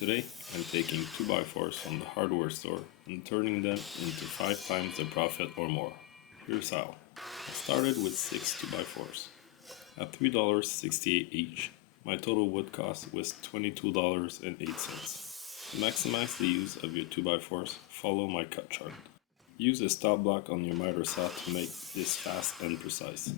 Today, I'm taking 2x4s from the hardware store and turning them into 5 times the profit or more. Here's how. I started with 6 2x4s. At $3.68 each, my total wood cost was $22.08. To maximize the use of your 2x4s, follow my cut chart. Use a stop block on your miter saw to make this fast and precise.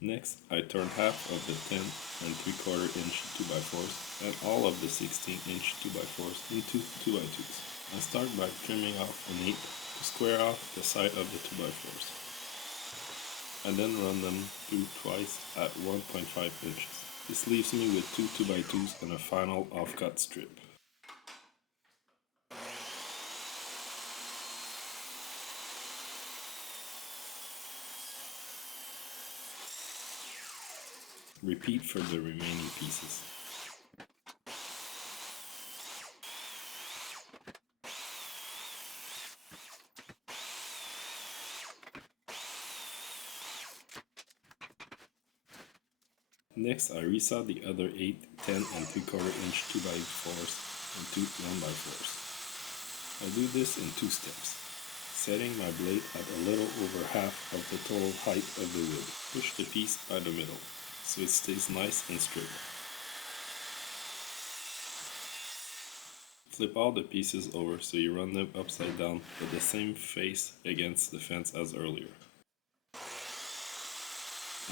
Next, I turn half of the 10 and 3/4 inch 2x4s and all of the 16 inch 2x4s into 2x2s. I start by trimming off an 8 to square off the side of the 2x4s. I then run them through twice at 1.5 inches. This leaves me with two 2x2s and a final offcut strip. Repeat for the remaining pieces. Next, I resaw the other 8, 10 and 3/4 inch 2x4s into 1x4s. I do this in 2 steps, setting my blade at a little over half of the total height of the wood. Push the piece by the middle, so it stays nice and straight. Flip all the pieces over so you run them upside down with the same face against the fence as earlier.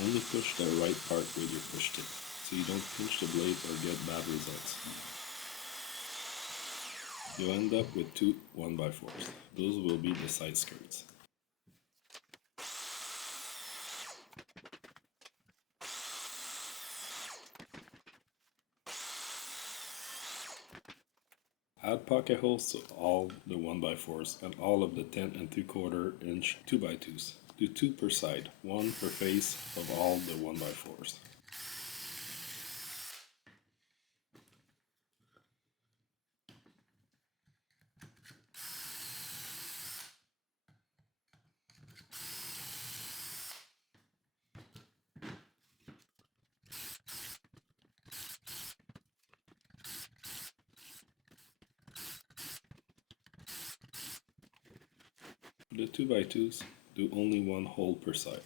Only push the right part with your push tip, so you don't pinch the blade or get bad results. You'll end up with 2 1x4s. Those will be the side skirts. Add pocket holes to all the 1x4s and all of the 10 and 3/4 inch 2x2s. Do 2 per side, 1 per face of all the 1x4s. For the 2x2s, do only 1 hole per side.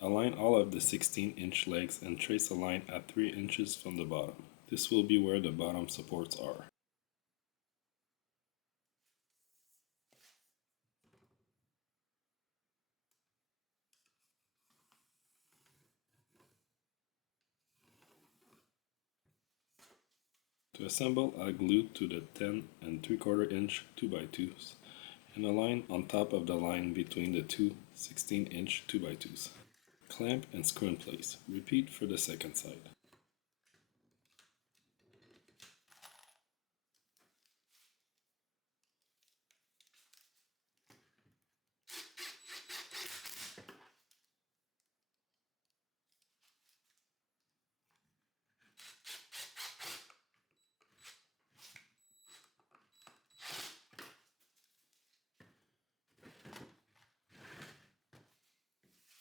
Align all of the 16-inch legs and trace a line at 3 inches from the bottom. This will be where the bottom supports are. To assemble, I glue to the 10 and 3/4 inch 2x2s and align on top of the line between the two 16-inch 2x2s. Clamp and screw in place. Repeat for the second side.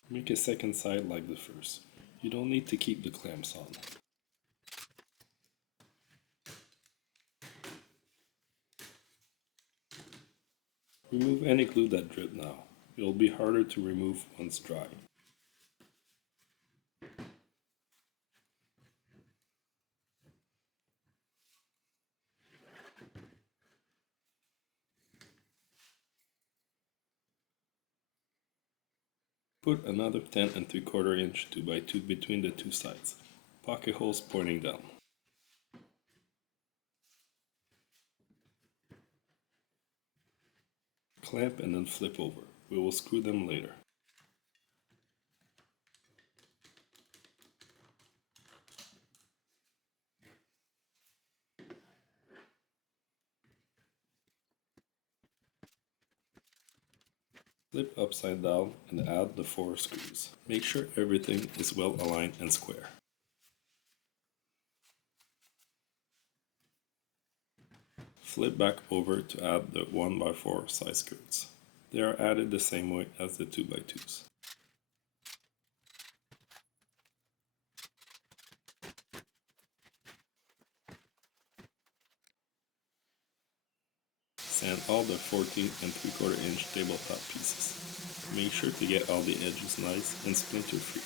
Make a second side like the first. You don't need to keep the clamps on. Remove any glue that dripped now. It will be harder to remove once dry. Put another 10 and 3/4 inch 2x2 between the two sides. Pocket holes pointing down. Clamp and then flip over. We will screw them later. Flip upside down and add the 4 screws. Make sure everything is well aligned and square. Flip back over to add the 1x4 size skirts. They are added the same way as the 2x2s. Sand all the 14 and 3/4 inch tabletop pieces. Make sure to get all the edges nice and splinter free.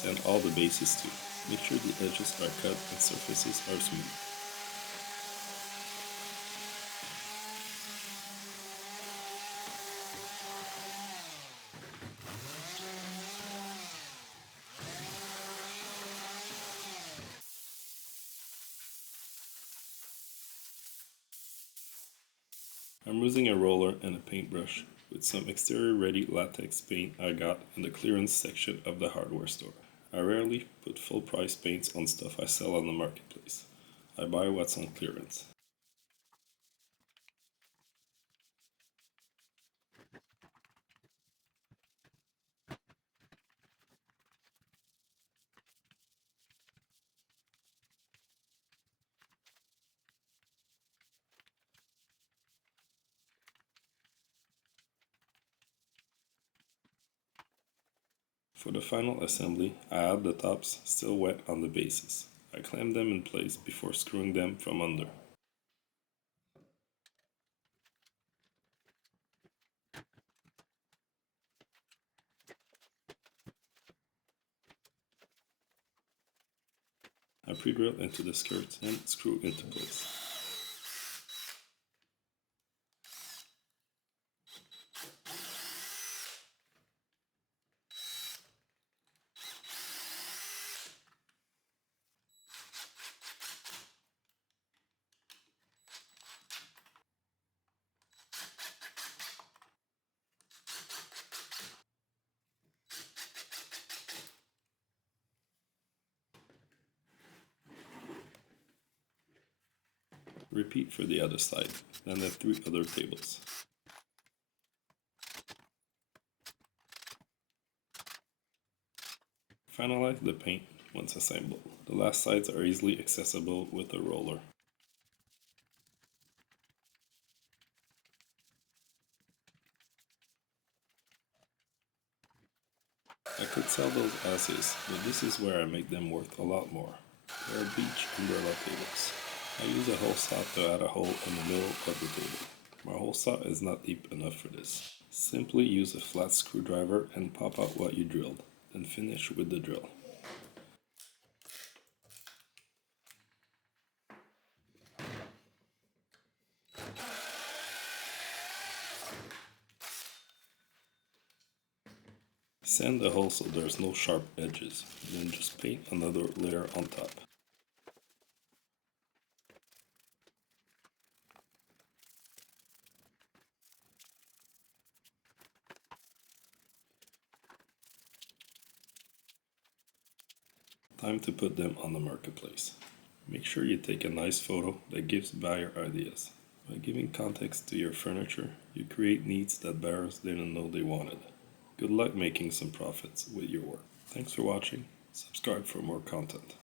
Sand all the bases too. Make sure the edges are cut and surfaces are smooth. I'm using a roller and a paintbrush with some exterior ready latex paint I got in the clearance section of the hardware store. I rarely put full price paints on stuff I sell on the marketplace. I buy what's on clearance. For the final assembly, I add the tops still wet on the bases. I clamp them in place before screwing them from under. I pre-drill into the skirts and screw into place. Repeat for the other side, then the 3 other tables. Finalize the paint once assembled. The last sides are easily accessible with a roller. I could sell those as is, but this is where I make them worth a lot more. They are beach umbrella tables. I use a hole saw to add a hole in the middle of the table. My hole saw is not deep enough for this. Simply use a flat screwdriver and pop out what you drilled, then finish with the drill. Sand the hole so there's no sharp edges, then just paint another layer on top. Time to put them on the marketplace. Make sure you take a nice photo that gives buyer ideas. By giving context to your furniture, you create needs that buyers didn't know they wanted. Good luck making some profits with your work. Thanks for watching. Subscribe for more content.